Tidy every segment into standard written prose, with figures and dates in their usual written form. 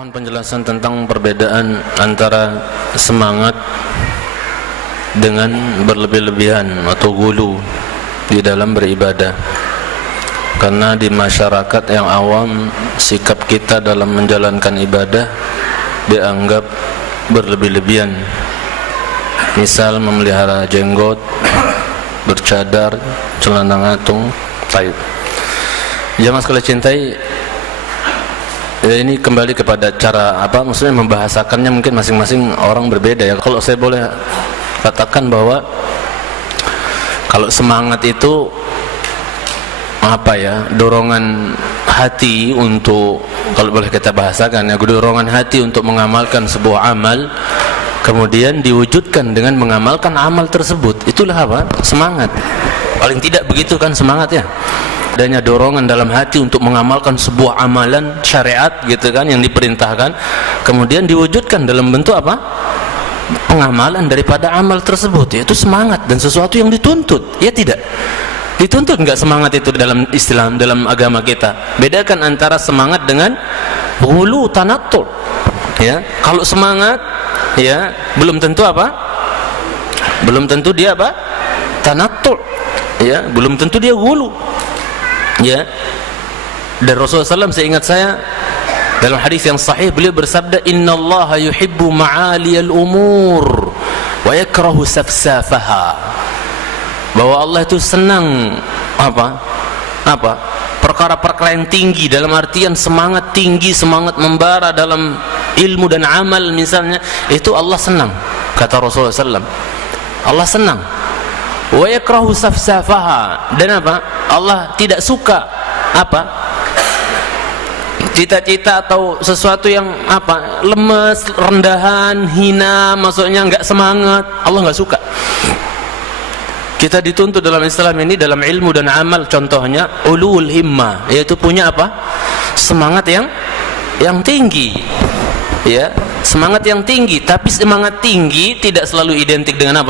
Mohon penjelasan tentang perbedaan antara semangat dengan berlebih-lebihan atau gulu di dalam beribadah. Karena di masyarakat yang awam, sikap kita dalam menjalankan ibadah dianggap berlebih-lebihan. Misal memelihara jenggot, bercadar, celana ngatung. Baik. Jamaah sekalian cintai, ini kembali kepada cara maksudnya membahasakannya mungkin masing-masing orang berbeda ya. Kalau saya boleh katakan bahwa kalau semangat itu dorongan hati untuk, kalau boleh kita bahasakan ya, dorongan hati untuk mengamalkan sebuah amal, kemudian diwujudkan dengan mengamalkan amal tersebut. Itulah semangat. Paling tidak begitu kan semangat ya. Adanya dorongan dalam hati untuk mengamalkan sebuah amalan syariat gitu kan, yang diperintahkan, kemudian diwujudkan dalam bentuk pengamalan daripada amal tersebut. Yaitu semangat dan sesuatu yang dituntut. Ya tidak? Dituntut enggak semangat itu dalam Islam, dalam agama kita? Bedakan antara semangat dengan ghulu tanattur. Ya, kalau semangat ya belum tentu belum tentu dia tanattur. Ya, belum tentu dia ghulu. Ya, dan Rasulullah SAW, seingat saya, dalam hadis yang sahih beliau bersabda, innallaha yuhibbu ma'aliyal umur wa yakrahu safsafaha. Bahwa Allah itu senang perkara-perkara yang tinggi, dalam artian semangat tinggi, semangat membara dalam ilmu dan amal misalnya, itu Allah senang, kata Rasulullah SAW. Allah senang. Wa yakrahu safsafaha, dan Allah tidak suka cita-cita atau sesuatu yang lemes, rendahan, hina, maksudnya enggak semangat. Allah enggak suka. Kita dituntut dalam Islam ini, dalam ilmu dan amal, contohnya ulul himmah, yaitu punya semangat yang tinggi. Ya, semangat yang tinggi. Tapi semangat tinggi tidak selalu identik dengan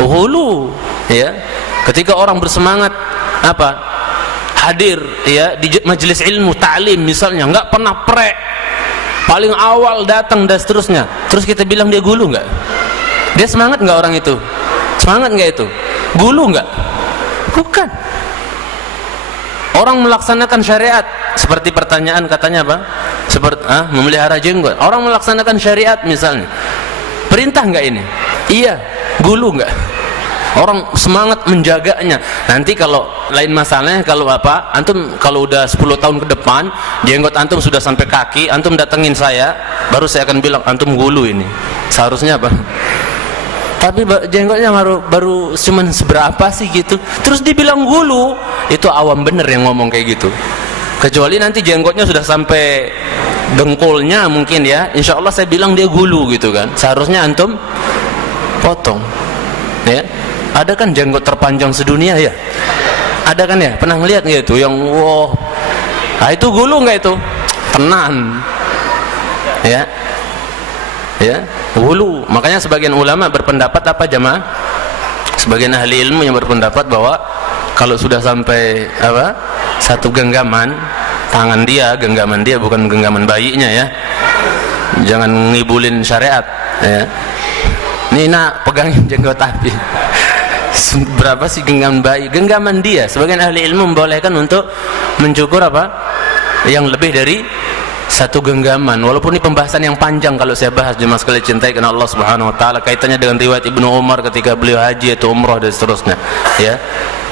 hulu. Ya, ketika orang bersemangat hadir ya di majelis ilmu ta'lim misalnya, enggak pernah prek, paling awal datang dan seterusnya, terus kita bilang dia gulu enggak? Dia semangat enggak orang itu? Semangat enggak itu? Gulu enggak? Bukan. Orang melaksanakan syariat, seperti pertanyaan katanya seperti memelihara jenggot. Orang melaksanakan syariat misalnya, perintah enggak ini? Iya. Gulu enggak? Orang semangat menjaganya. Nanti kalau lain masalahnya, kalau antum kalau udah 10 tahun ke depan jenggot antum sudah sampai kaki, antum datengin saya, baru saya akan bilang antum gulu ini. Seharusnya tapi jenggotnya baru cuman seberapa sih gitu, terus dibilang gulu. Itu awam bener yang ngomong kayak gitu. Kecuali nanti jenggotnya sudah sampai dengkulnya mungkin ya, insya Allah saya bilang dia gulu gitu kan. Seharusnya antum potong ya. Ada kan jenggot terpanjang sedunia ya? Ada kan ya? Pernah ngeliat nggak itu? Yang itu gulu nggak itu? Tenan ya, ya gulu. Makanya sebagian ulama berpendapat jamaah? Sebagian ahli ilmu yang berpendapat bahwa kalau sudah sampai satu genggaman tangan dia, genggaman dia bukan genggaman bayinya ya, jangan ngibulin syariat ya. Nih nak, pegangin jenggot api. Berapa sih genggaman bayi? Genggaman dia. Sebagian ahli ilmu membolehkan untuk mencukur yang lebih dari satu genggaman. Walaupun ini pembahasan yang panjang kalau saya bahas, jemaah sekalian cintai karena Allah Subhanahu wa taala, kaitannya dengan riwayat Ibnu Umar ketika beliau haji atau umrah dan seterusnya ya.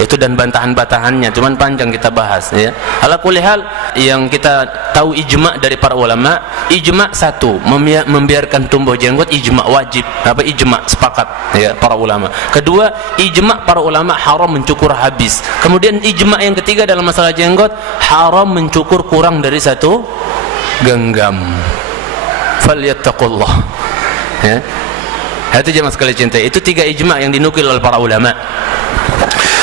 Itu dan bantahan-bantahannya, cuman panjang kita bahas ya. Ala kulli hal, yang kita tahu ijma' dari para ulama, ijma' satu, membiarkan tumbuh jenggot, ijma' wajib, ijma' sepakat ya para ulama. Kedua, ijma' para ulama haram mencukur habis. Kemudian ijma' yang ketiga dalam masalah jenggot, haram mencukur kurang dari satu genggam. Falyattaqullah ya. Itu jemaah sekalian cintai, itu tiga ijma' yang dinukil oleh para ulama.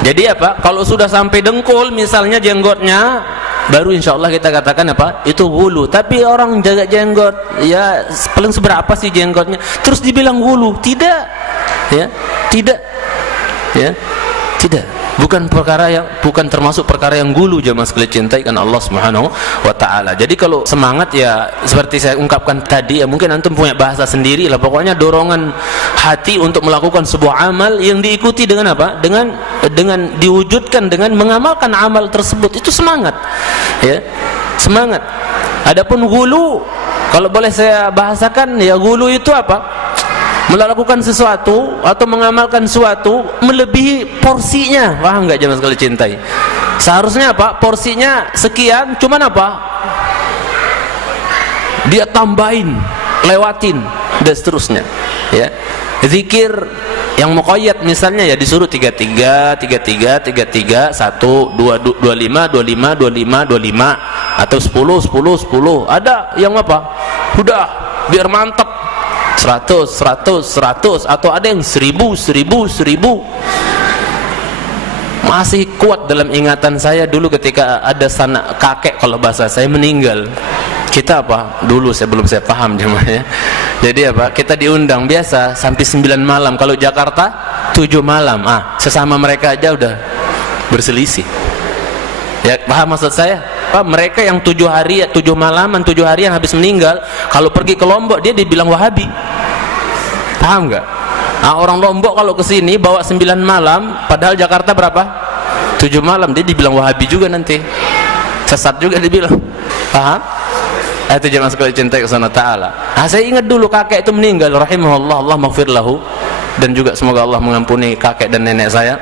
Jadi kalau sudah sampai dengkul misalnya jenggotnya, baru insya Allah kita katakan itu gulu. Tapi orang jaga jenggot ya, paling seberapa sih jenggotnya, terus dibilang gulu? Tidak ya, tidak ya, tidak. bukan termasuk perkara yang gulu jemaah sekalian cintai kan Allah Subhanahu wa taala. Jadi kalau semangat ya seperti saya ungkapkan tadi ya, mungkin antum punya bahasa sendiri lah, pokoknya dorongan hati untuk melakukan sebuah amal yang diikuti dengan apa? Dengan diwujudkan dengan mengamalkan amal tersebut, itu semangat. Ya. Semangat. Adapun gulu, kalau boleh saya bahasakan ya, gulu itu apa? Melakukan sesuatu atau mengamalkan sesuatu melebihi porsinya. Paham nggak jemaah sekalian cintai? Seharusnya apa? Porsinya sekian, cuman apa? Dia tambahin, lewatin dan seterusnya. Ya. Zikir yang muqayyad misalnya ya disuruh 33, 33, 33, 1, 2, 25, 25, 25, 25 atau 10, 10, 10. Ada yang apa? Udah biar mantap 100, 100, 100, atau ada yang 1000, 1000, 1000. Masih kuat dalam ingatan saya dulu ketika ada sanak kakek, kalau bahasa saya, meninggal. Kita apa? Dulu belum saya paham jemaahnya. Jadi apa? Kita diundang biasa sampai 9 malam. Kalau Jakarta 7 malam. Sesama mereka aja udah berselisih. Ya, paham maksud saya? Pak, mereka yang 7 hari, 7 malaman, 7 hari yang habis meninggal, kalau pergi ke Lombok dia dibilang Wahabi. Paham nggak? Orang Lombok kalau kesini bawa 9 malam, padahal Jakarta berapa? 7 malam, dia dibilang Wahabi juga nanti. Sesat juga dibilang. Paham? Itu jemaah sekalian cintai kepada Ta'ala. Saya ingat dulu kakek itu meninggal, rahimahullah, Allah maghfir lahu, dan juga semoga Allah mengampuni kakek dan nenek saya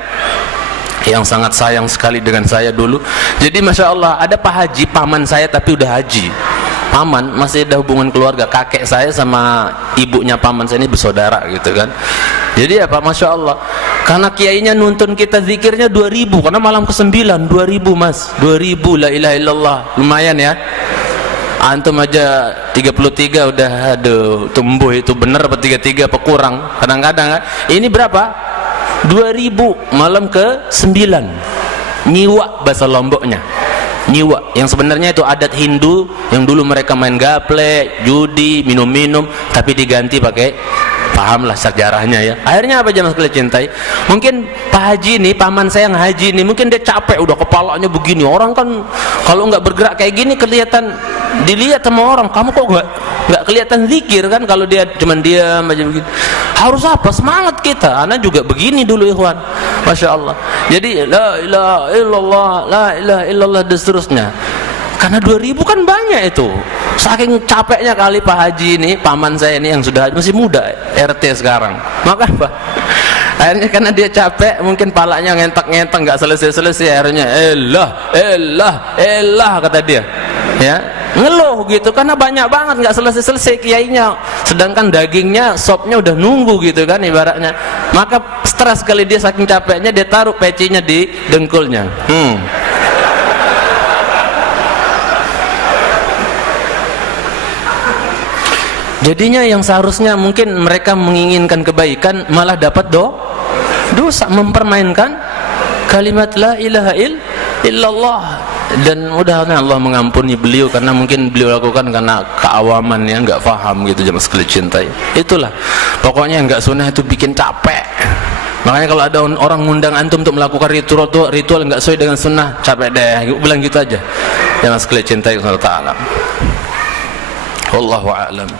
yang sangat sayang sekali dengan saya dulu. Jadi Masya Allah, ada Pak Haji, paman saya tapi udah haji. Paman masih ada hubungan keluarga, kakek saya sama ibunya paman saya ini bersaudara gitu kan. Jadi apa, Masya Allah, karena kiainya nuntun kita zikirnya 2000, karena malam ke-9 2000 mas, 2000 la ilaha illallah, lumayan ya. Antum aja 33 udah, aduh, tumbuh itu bener apa 33 apa kurang kadang-kadang kan. Ini berapa? 2000 malam ke-9. Nyiwa bahasa Lomboknya. Nyiwa, yang sebenarnya itu adat Hindu yang dulu mereka main gaple, judi, minum-minum, tapi diganti pakai, pahamlah sejarahnya ya. Akhirnya apa jemaah sekalian cintai? Mungkin Pak Haji nih, paman saya yang haji nih, mungkin dia capek udah kepalanya begini. Orang kan kalau nggak bergerak kayak gini kelihatan, dilihat sama orang, kamu kok nggak kelihatan zikir kan, kalau dia cuman diam aja begini. Harus apa? Semangat kita. Ana juga begini dulu ikhwan. Masya Allah. Jadi la ilaha illallah, la ilaha illallah dan seterusnya. Karena 2000 kan banyak itu. Saking capeknya kali Pak Haji ini, paman saya ini yang sudah masih muda, RT sekarang. Maka apa? Akhirnya karena dia capek, mungkin palanya ngentak-ngentak nggak selesai-selesai, akhirnya elah kata dia. Ya, ngeluh gitu karena banyak banget nggak selesai-selesai kiainya, sedangkan dagingnya, sopnya udah nunggu gitu kan ibaratnya. Maka stres kali dia, saking capeknya dia taruh pecinya di dengkulnya. Jadinya yang seharusnya mungkin mereka menginginkan kebaikan malah dapat dosa, mempermainkan kalimat la ilaha illallah. Dan mudah-mudahan Allah mengampuni beliau, karena mungkin beliau lakukan karena keawaman ya, nggak paham gitu jemaah sekalian cintai. Itulah pokoknya nggak sunnah itu bikin capek. Makanya kalau ada orang ngundang antum untuk melakukan ritual nggak sesuai dengan sunnah, capek deh, bilang gitu aja. Jemaah sekalian cintai kepada Allah Ta'ala. Wallahu a'lam.